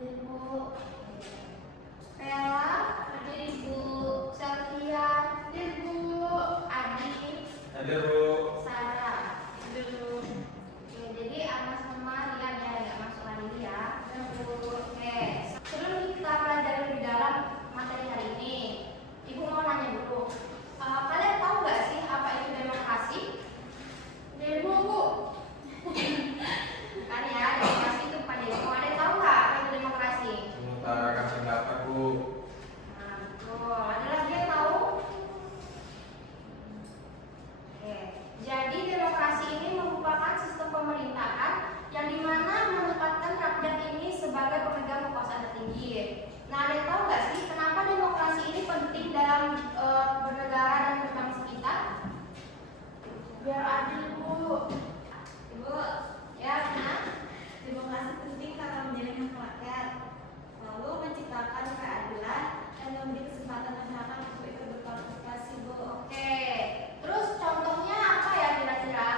Ibu Stella, hadir Ibu Sylvia, hadir Bu Adi, hadir Bu. Sarah, hadir Bu. Oke, jadi Ama sama Rian ya, nggak masuk lagi ya. Oke, sebelum kita belajar lebih dalam materi hari ini, Ibu mau nanya dulu. Kalian tahu nggak sih apa itu demokrasi? Demo Bu. Kan ya, demokrasi itu pada demo. Ada yang tahu nggak apa itu demokrasi? Mengutarakan pendapat Bu. Nah, betul. Ada lagi yang tahu? Oke. Jadi demokrasi ini merupakan sistem pemerintahan yang dimana menempatkan rakyat ini sebagai pemegang kekuasaan tertinggi. Nah, ada yang tahu nggak sih kenapa demokrasi ini penting dalam bernegara dan berbangsa kita? Biar adil Bu. Ibu, ya benar. Demokrasi penting karena menjamin hak rakyat, lalu menciptakan keadilan dan memberi kesempatan masyarakat untuk ikut berpartisipasi, Bu. Oke. Terus contohnya apa ya kira-kira?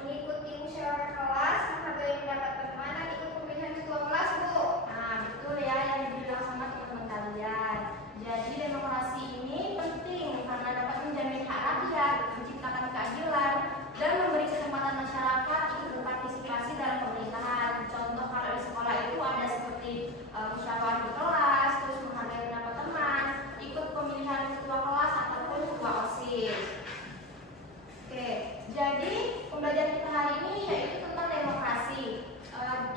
Mengikuti musyawarah kelas, menghargai pendapat teman, dan ikut pemilihan ketua kelas, Bu. Nah, betul ya yang dibilang sama teman-teman kalian. Jadi demokrasi ini penting karena dapat menjamin hak rakyat, menciptakan keadilan, dan memberi kesempatan masyarakat ikut berpartisipasi dalam pemerintahan. Contoh kalau di sekolah itu ada seperti musyawarah di kelas, terus menghargai pendapat teman, ikut pemilihan ketua kelas ataupun ketua OSIS. Oke, jadi pembelajaran kita hari ini yaitu tentang demokrasi.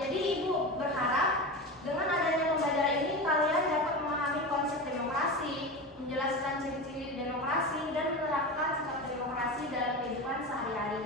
Jadi Ibu berharap dengan adanya pembelajaran ini kalian dapat memahami konsep demokrasi, menjelaskan ciri-ciri demokrasi, dan menerapkan sikap demokrasi dalam kehidupan sehari-hari.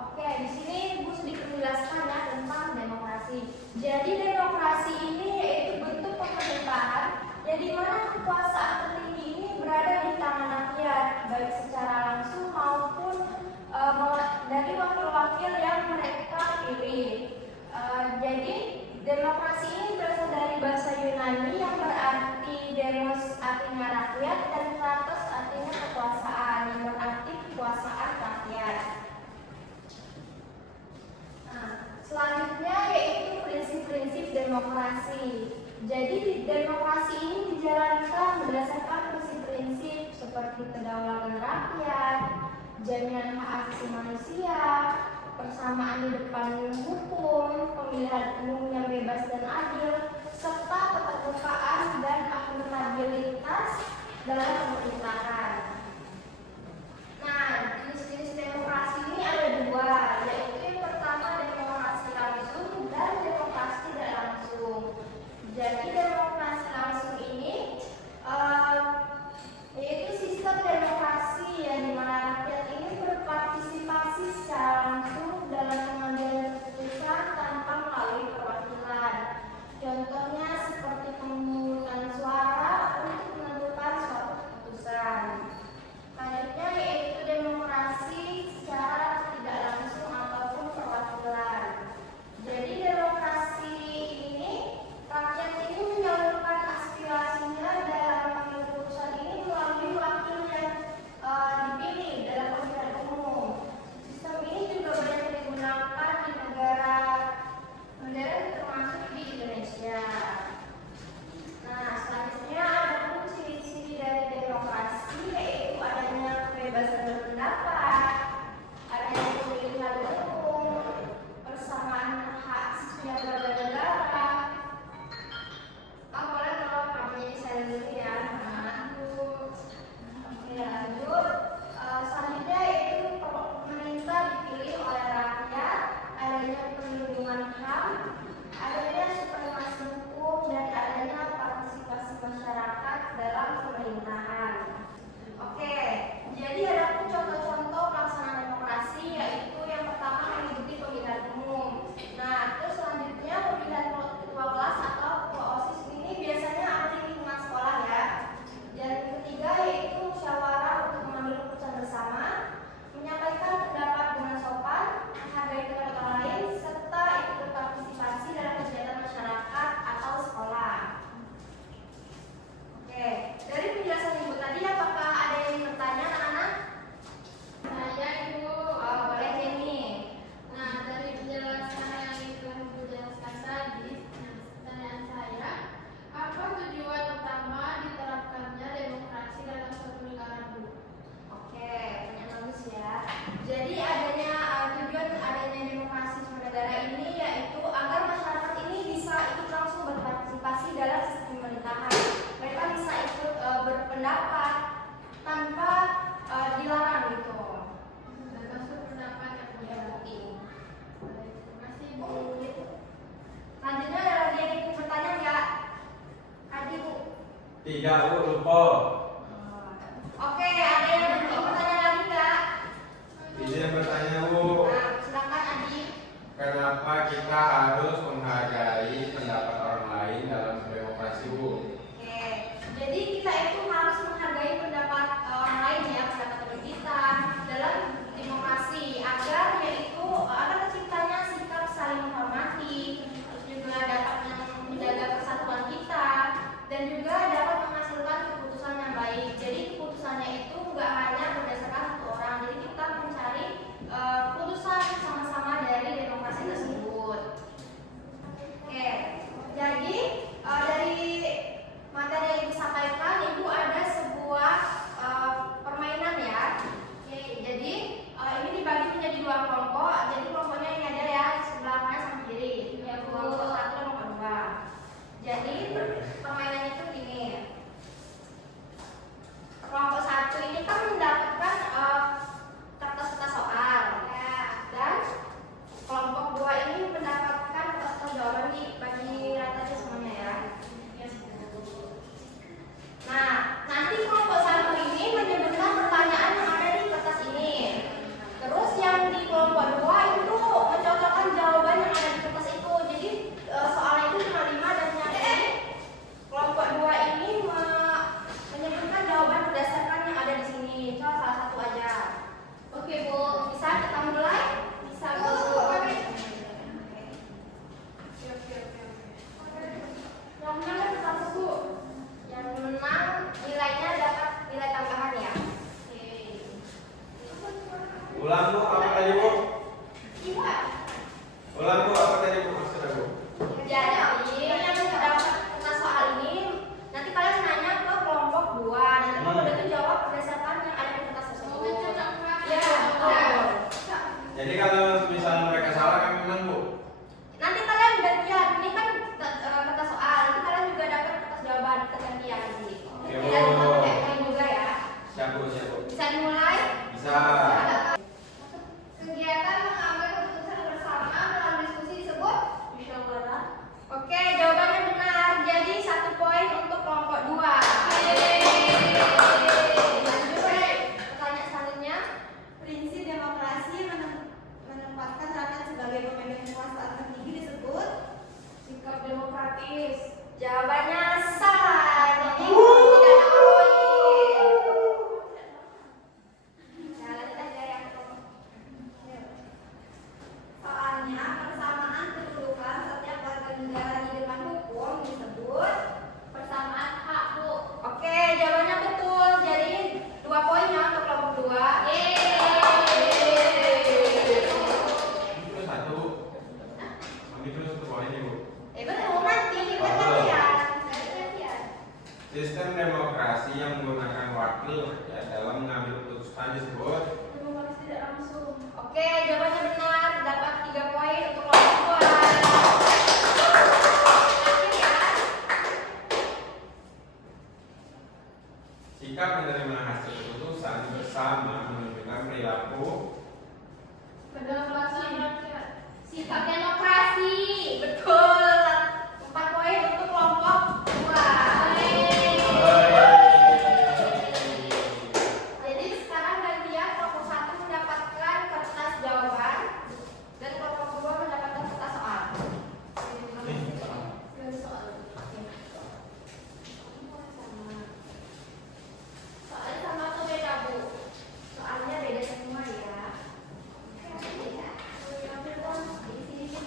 Oke, di sini Ibu sedikit menjelaskan ya tentang demokrasi. Jadi demokrasi ini yaitu bentuk pemerintahan yang dimana kekuasaan tertinggi ini berada di tangan rakyat, baik secara langsung maupun dari wakil-wakil yang mereka pilih. Jadi demokrasi ini berasal dari bahasa Yunani yang berarti demos artinya rakyat dan kratos artinya kekuasaan yang berarti kekuasaan rakyat. Selanjutnya yaitu prinsip-prinsip demokrasi. Jadi demokrasi ini dijalankan berdasarkan prinsip-prinsip seperti kedaulatan rakyat, jaminan hak asasi manusia, persamaan di depan hukum, pemilihan umum yang bebas dan adil, serta keterbukaan dan akuntabilitas dalam pemerintahan. Nah, jenis-jenis demokrasi ini ada dua, yaitu yang pertama demokrasi langsung dan demokrasi tidak langsung. Jadi demokrasi langsung ini yaitu sistem demokrasi yang dimana rakyat ini berpartisipasi secara langsung dalam pengambilan keputusan tanpa melalui perwakilan. Contohnya seperti pemungutan suara untuk menentukan suatu keputusan. Selanjutnya yaitu demokrasi secara tidak langsung ataupun perwakilan. Jadi demokrasi ini rakyat ini menyalurkan aspirasinya dalam mengambil keputusan ini melalui wakil yang dipilih dalam pemilihan umum. Sistem ini juga banyak digunakan di negara modern termasuk di Indonesia. Nah, selanjutnya ada pun ciri-ciri dari demokrasi yaitu adanya kebebasan berpendapat, adanya pemilihan umum, persamaan hak setiap warga negara. Boleh kalau kami saya dulu ya. Oke, lanjut. Selanjutnya yaitu pemerintah dipilih oleh rakyat, adanya perlindungan HAM, adanya supremasi hukum, dan adanya partisipasi masyarakat dalam pemerintahan. Oke, jadi ada pun contoh-contoh Jadi tujuan adanya demokrasi suatu negara ini yaitu agar masyarakat ini bisa ikut langsung berpartisipasi dalam sistem pemerintahan. Mereka bisa ikut berpendapat tanpa dilarang gitu. Termasuk pendapat yang punya bukti. Terima kasih Bu. Selanjutnya ada lagi yang ikut bertanya nggak? Adi Bu. 3 Bu, lupa. Oke, ada yang ingin bertanya lagi nggak? Izin bertanya Bu, Nah, silakan Adi. kenapa kita harus menghargai pendapat orang lain dalam demokrasi Bu? Oke, jadi kita itu harus menghargai pendapat orang lain ya, pendapat teman kita dalam demokrasi agar yaitu agar terciptanya sikap saling menghormati, terus juga dapat menjaga persatuan kita dan juga dapat menghasilkan keputusan yang baik. Jadi keputusannya itu nggak hanya berdasarkan satu orang, jadi kita mencari keputusan sama-sama dari demokrasi tersebut. Oke, jadi dari materi yang disampaikan Ibu ada sebuah permainan ya. Oke, jadi ini dibagi menjadi 2 kelompok. Jadi kelompoknya ini ada ya, sebelah kanan sama kiri. Kelompok 1 dan kelompok 2. Jadi permainannya itu gini. Kelompok 1 ini kan mendapatkan kertas-kertas soal. Dan kelompok 2 ini mendapatkan kertas-kertas jawaban bagi rata aja semuanya ya. Nah, nanti kelompok 1 ini menyebutkan pertanyaan yang ada di kertas ini. Terus yang di kelompok 2 itu mencocokkan jawaban yang ada di kertas itu. Jadi soalnya itu cuma 5 dan nanti kelompok 2 ini menyebutkan jawaban berdasarkan yang ada di sini. Coba salah satu aja. Oke Bu, bisa kita mulai? Bisa Bu. Yang menang satu Bu. Yang menang nilainya dapat nilai tambahan ya. Oke. Ulang Bu, apa tadi Bu? Iya. Ulang Bu, apa tadi Bu maksudnya Bu? Jadi yang dapat kertas soal ini nanti kalian nanya ke kelompok 2. Nanti kelompok 2 itu jawab berdasarkan yang ada di kertas tersebut. Ya, betul. Jadi kalau misalnya mereka salah kami menang Bu? Nanti kalian gantian. Ini kan kertas soal. Nanti kalian juga dapat kertas jawaban gantian sih. Oke, Dan Bu. kalian juga ya. Siap Bu, siap Bu. Bisa dimulai? Bisa. Kegiatan mengambil keputusan bersama dalam diskusi disebut musyawarah. Oke, jawabannya benar. Jadi 1 poin untuk kelompok 2. Lanjut, pertanyaan selanjutnya. Prinsip demokrasi menempatkan rakyat sebagai pemegang kekuasaan tertinggi disebut Sikap demokratis. Jawabannya salah. Jadi tidak ada poin. Nah, lanjut aja yang kelompok. soalnya persamaan kedudukan setiap warga negara di depan hukum disebut Persamaan hak Bu. Oke, jawabannya betul. Jadi 2 poin ya untuk kelompok 2. Terus 1. Kami terus 1 poin ya Bu. Betul nanti kita gantian. Sistem demokrasi yang menggunakan wakil ya, dalam mengambil keputusan disebut. Demokrasi tidak langsung. Oke, jawabannya benar. Dapat 3 poin untuk kelompok 2. Terakhir ya. Sikap menerima hasil keputusan bersama menunjukkan perilaku. Demokrasi. Sikap demokrasi. Betul. 4 poin untuk kelompok 2. Jadi sekarang gantian kelompok 1 mendapatkan kertas jawaban dan kelompok 2 mendapatkan kertas soal. Soalnya sama atau beda Bu? Soalnya beda semua ya. Beda. Di sini.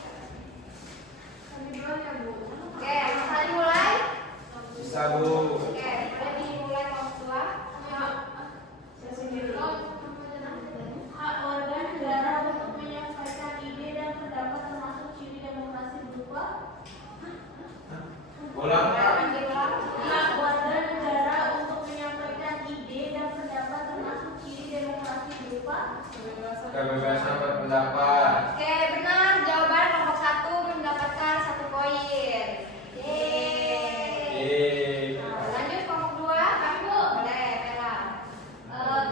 Kebebasan berpendapat. Oke, benar. Jawaban kelompok 1 mendapatkan 1 poin. Yeay. Yeay. Nah, lanjut kelompok 2. Boleh, Bella.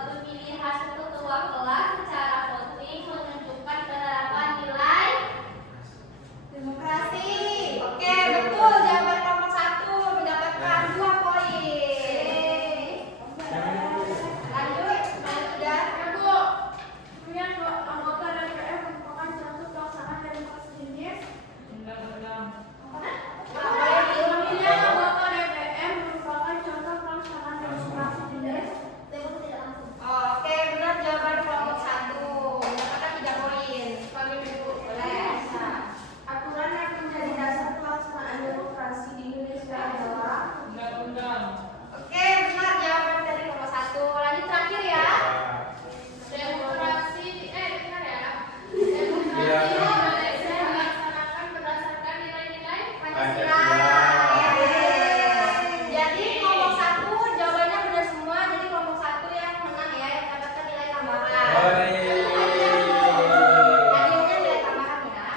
Pemilihan satu ketua kelas secara voting menunjukkan penerapan nilai Demokrasi. Oke, betul. Jawaban kelompok 1 mendapatkan 2 poin. Lanjut ya. Bu, pemilihan anggota DPR merupakan suatu pelaksanaan demokrasi jenis. Pemilihan anggota DPR merupakan contoh pelaksanaan demokrasi jenis. Oke, benar jawaban kelompok 1 mendapatkan 3 poin. Boleh. Aturan yang menjadi dasar pelaksanaan demokrasi di Indonesia adalah Oke, benar jawaban dari kelompok 1. Lanjut terakhir ya. demokrasi. Dengar ya. Iya. Demokrasi di Indonesia dilaksanakan berdasarkan nilai-nilai Pancasila. Pancasila. Yeay. Jadi kelompok 1 jawabannya benar semua. Jadi kelompok 1 yang menang ya, yang mendapatkan nilai tambahan. Hadiahnya nilai tambahan ya.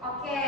Oke,